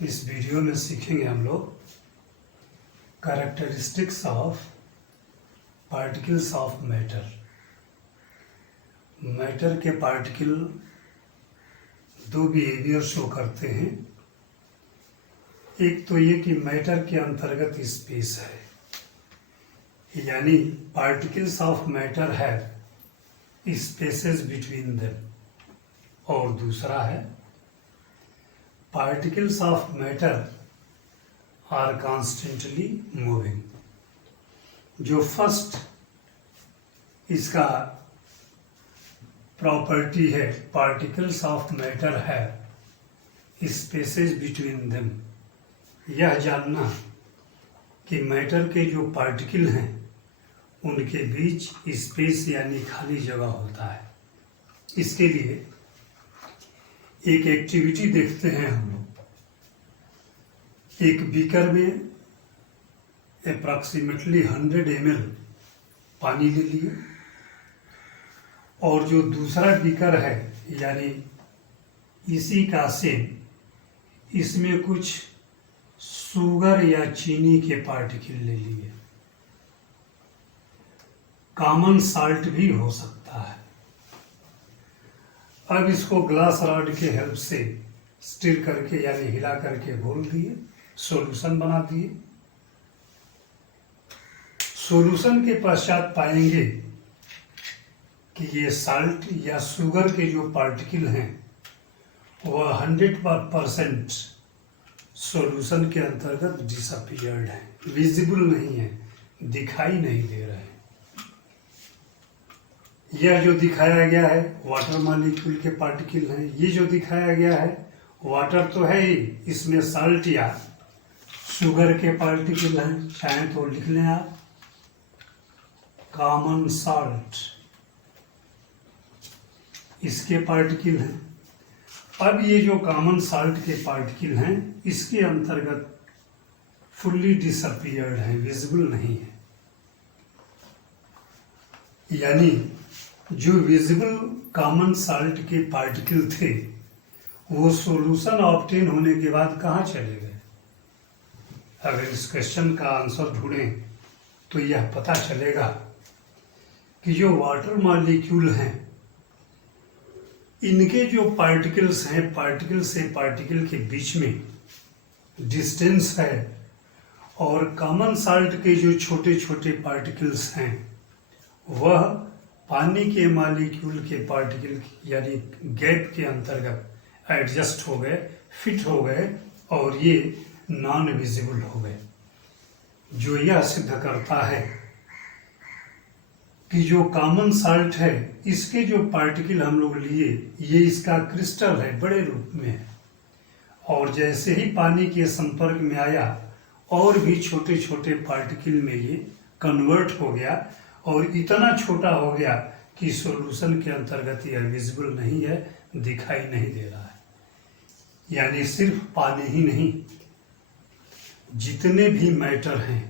इस वीडियो में सीखेंगे हम लोग characteristics of particles of matter. Matter के पार्टिकल दो बिहेवियर शो करते हैं। एक तो ये कि मैटर के अंतर्गत स्पेस है, यानी पार्टिकल्स ऑफ मैटर है स्पेसेस बिटवीन देम, और दूसरा है particles of matter are constantly moving. जो फर्स्ट इसका प्रॉपर्टी है पार्टिकल्स ऑफ मैटर है स्पेसेस बिटवीन देम, यह जानना कि मैटर के जो पार्टिकल हैं उनके बीच स्पेस यानी खाली जगह होता है। इसके लिए एक एक्टिविटी देखते हैं हम लोग। एक बीकर में अप्रॉक्सीमेटली 100 ml पानी ले लिए, और जो दूसरा बीकर है यानी इसी का सेम, इसमें कुछ शुगर या चीनी के पार्टिकल ले लिए। कॉमन साल्ट भी हो सकता है। अब इसको ग्लास रॉड के हेल्प से स्टिर करके यानी हिला करके घोल दिए, सॉल्यूशन बना दिए। सॉल्यूशन के पश्चात पाएंगे कि ये साल्ट या शुगर के जो पार्टिकल हैं वह 100% सॉल्यूशन के अंतर्गत डिसअपीयर्ड है, विजिबल नहीं है, दिखाई नहीं दे रहे हैं। यह जो दिखाया गया है वाटर मॉलिक्यूल के पार्टिकल हैं। ये जो दिखाया गया है वाटर तो है ही, इसमें साल्ट या शुगर के पार्टिकल हैं, चाहे तो लिख लें आप कॉमन साल्ट, इसके पार्टिकल हैं। अब ये जो कॉमन साल्ट के पार्टिकल हैं इसके अंतर्गत फुल्ली डिसअपीयर्ड है, विजिबल नहीं है। यानी जो विजिबल कॉमन साल्ट के पार्टिकल थे वो सॉल्यूशन ऑब्टेन होने के बाद कहाँ चले गए। अगर इस क्वेश्चन का आंसर ढूंढें तो यह पता चलेगा कि जो वाटर मॉलिक्यूल हैं इनके जो पार्टिकल्स हैं, पार्टिकल से पार्टिकल के बीच में डिस्टेंस है, और कॉमन साल्ट के जो छोटे छोटे पार्टिकल्स हैं वह पानी के मॉलिक्यूल के पार्टिकल यानी गैप के अंतर्गत एडजस्ट हो गए, फिट हो गए, और ये नॉन विजिबल हो गए। जो यह सिद्ध करता है कि जो कॉमन साल्ट है इसके जो पार्टिकल हम लोग लिए ये इसका क्रिस्टल है, बड़े रूप में है, और जैसे ही पानी के संपर्क में आया और भी छोटे छोटे पार्टिकल में ये कन्वर्ट हो गया और इतना छोटा हो गया कि सॉल्यूशन के अंतर्गत यह विजिबल नहीं है, दिखाई नहीं दे रहा है। यानी सिर्फ पानी ही नहीं, जितने भी मैटर हैं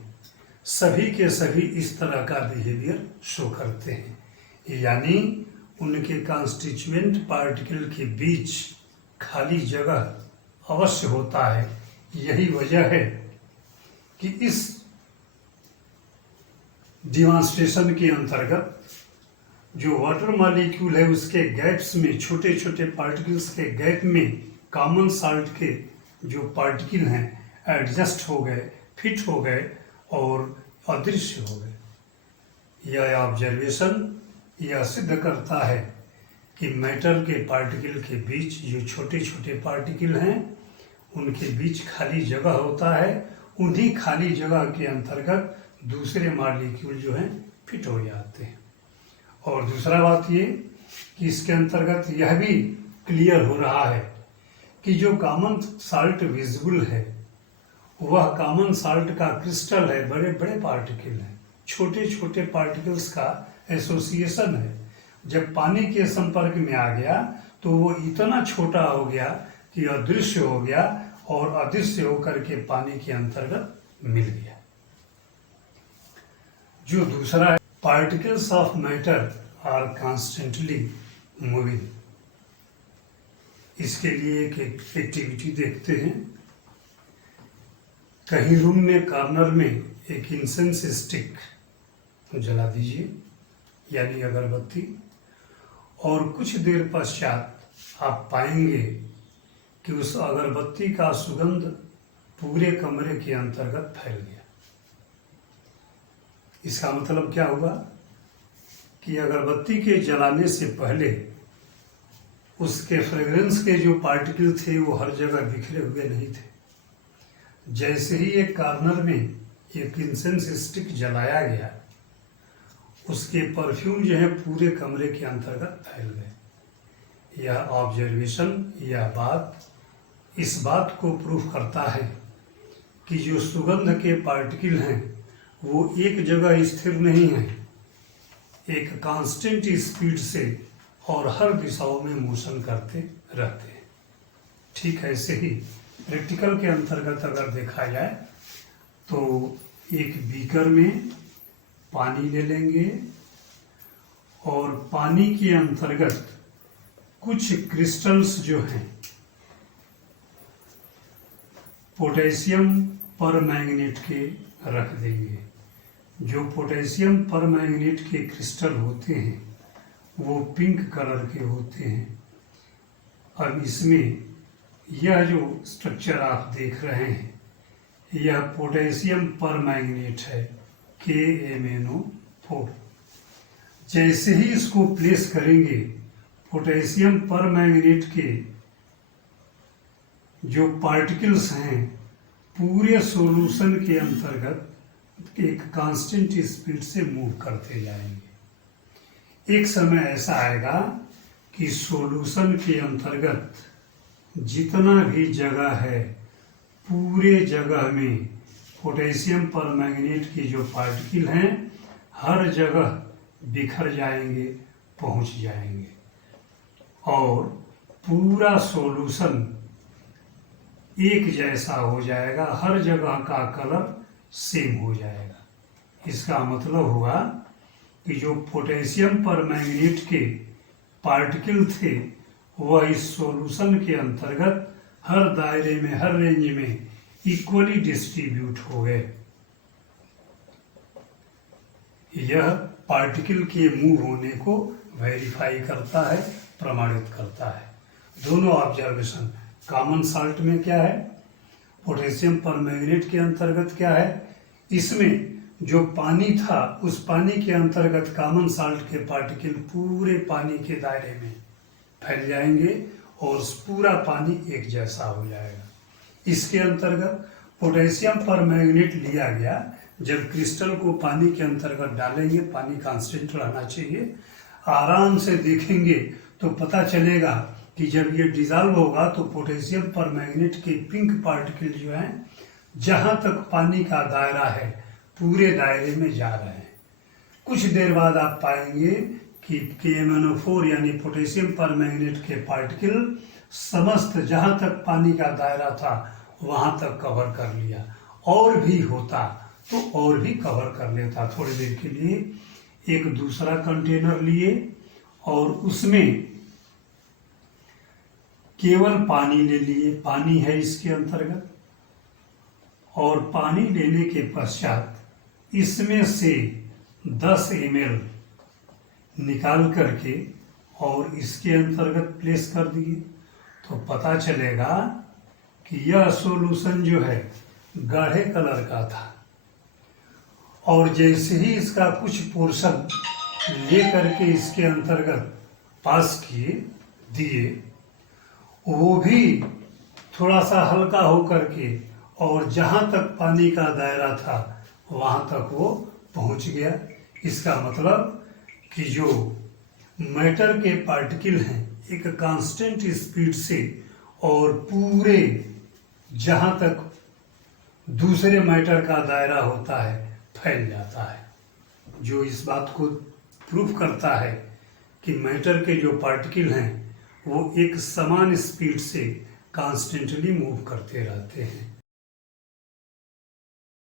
सभी के सभी इस तरह का बिहेवियर शो करते हैं। यानी उनके कॉन्स्टिट्यूएंट पार्टिकल के बीच खाली जगह अवश्य होता है। यही वजह है कि इस डिमॉन्स्ट्रेशन के अंतर्गत जो वाटर मॉलिक्यूल है उसके गैप्स में, छोटे छोटे पार्टिकल्स के गैप में कॉमन साल्ट के जो पार्टिकल हैं एडजस्ट हो गए, फिट हो गए और अदृश्य हो गए। यह ऑब्जर्वेशन यह सिद्ध करता है कि मैटर के पार्टिकल के बीच जो छोटे छोटे पार्टिकल हैं उनके बीच खाली जगह होता है। उन्हीं खाली जगह के अंतर्गत दूसरे मॉलिक्यूल जो हैं फिट हो जाते हैं। और दूसरा बात ये कि इसके अंतर्गत यह भी क्लियर हो रहा है कि जो कॉमन साल्ट विजिबल है वह कॉमन साल्ट का क्रिस्टल है, बड़े बड़े पार्टिकल हैं, छोटे छोटे पार्टिकल्स का एसोसिएशन है। जब पानी के संपर्क में आ गया तो वो इतना छोटा हो गया कि अदृश्य हो गया, और अदृश्य होकर के पानी के अंतर्गत मिल गया। जो दूसरा है particles of matter are constantly moving. इसके लिए एक एक्टिविटी देखते हैं। कहीं रूम में कॉर्नर में एक इंसेंस स्टिक जला दीजिए, यानी अगरबत्ती, और कुछ देर पश्चात आप पाएंगे कि उस अगरबत्ती का सुगंध पूरे कमरे के अंतर्गत फैल गया। इसका मतलब क्या हुआ कि अगरबत्ती के जलाने से पहले उसके फ्रेग्रेंस के जो पार्टिकल थे वो हर जगह बिखरे हुए नहीं थे। जैसे ही एक कॉर्नर में एक इंसेंस स्टिक जलाया गया, उसके परफ्यूम जो है पूरे कमरे के अंतर्गत फैल गए। यह ऑब्जर्वेशन, यह बात इस बात को प्रूफ करता है कि जो सुगंध के पार्टिकल हैं वो एक जगह स्थिर नहीं है, एक कांस्टेंट स्पीड से और हर दिशाओं में मोशन करते रहते हैं। ठीक ऐसे ही प्रैक्टिकल के अंतर्गत अगर देखा जाए तो एक बीकर में पानी ले लेंगे और पानी के अंतर्गत कुछ क्रिस्टल्स जो हैं पोटेशियम परमैंगनेट के रख देंगे। जो पोटेशियम परमैंगनेट के क्रिस्टल होते हैं वो पिंक कलर के होते हैं। अब इसमें यह जो स्ट्रक्चर आप देख रहे हैं, यह पोटेशियम परमैंगनेट है, KMnO4। जैसे ही इसको प्लेस करेंगे, पोटेशियम परमैंगनेट के जो पार्टिकल्स हैं पूरे सॉल्यूशन के अंतर्गत एक कांस्टेंट स्पीड से मूव करते जाएंगे। एक समय ऐसा आएगा कि सॉल्यूशन के अंतर्गत जितना भी जगह है पूरे जगह में पोटेशियम परमैंगनेट की जो पार्टिकल हैं हर जगह बिखर जाएंगे, पहुंच जाएंगे और पूरा सॉल्यूशन एक जैसा हो जाएगा, हर जगह का कलर सेम हो जाएगा। इसका मतलब हुआ कि जो पोटेशियम परमैंगनेट के पार्टिकल थे वह इस सॉल्यूशन के अंतर्गत हर दायरे में, हर रेंज में इक्वली डिस्ट्रीब्यूट हो गए। यह पार्टिकल के मूव होने को वेरीफाई करता है, प्रमाणित करता है। दोनों ऑब्जर्वेशन, कॉमन साल्ट में क्या है, पोटेशियम परमैंगनेट के अंतर्गत क्या है, इसमें जो पानी था उस पानी के अंतर्गत कॉमन साल्ट के पार्टिकल पूरे पानी के दायरे में फैल जाएंगे और पूरा पानी एक जैसा हो जाएगा। इसके अंतर्गत पोटेशियम परमैंगनेट लिया गया, जब क्रिस्टल को पानी के अंतर्गत डालेंगे, पानी कांस्टेंट रहना चाहिए, आराम से देखेंगे तो पता चलेगा कि जब ये डिजॉल्व होगा तो पोटेशियम परमैंगनेट के पिंक पार्टिकल जो हैं जहां तक पानी का दायरा है पूरे दायरे में जा रहे हैं। कुछ देर बाद आप पाएंगे कि KMnO4 यानी पोटेशियम परमैंगनेट के पार्टिकल समस्त जहां तक पानी का दायरा था वहां तक कवर कर लिया, और भी होता तो और भी कवर कर लेता। थोड़ी देर के लिए एक दूसरा कंटेनर लिए और उसमें केवल पानी ले लिए, पानी है इसके अंतर्गत, और पानी लेने के पश्चात इसमें से 10 ml निकाल करके और इसके अंतर्गत प्लेस कर दिए तो पता चलेगा कि यह सॉल्यूशन जो है गाढ़े कलर का था। और जैसे ही इसका कुछ पोर्शन ले करके इसके अंतर्गत पास किए दिए, वो भी थोड़ा सा हल्का हो करके और जहां तक पानी का दायरा था वहां तक वो पहुंच गया। इसका मतलब कि जो मैटर के पार्टिकल हैं एक कांस्टेंट स्पीड से और पूरे जहां तक दूसरे मैटर का दायरा होता है फैल जाता है, जो इस बात को प्रूफ करता है कि मैटर के जो पार्टिकल हैं वो एक समान स्पीड से कॉन्स्टेंटली मूव करते रहते हैं।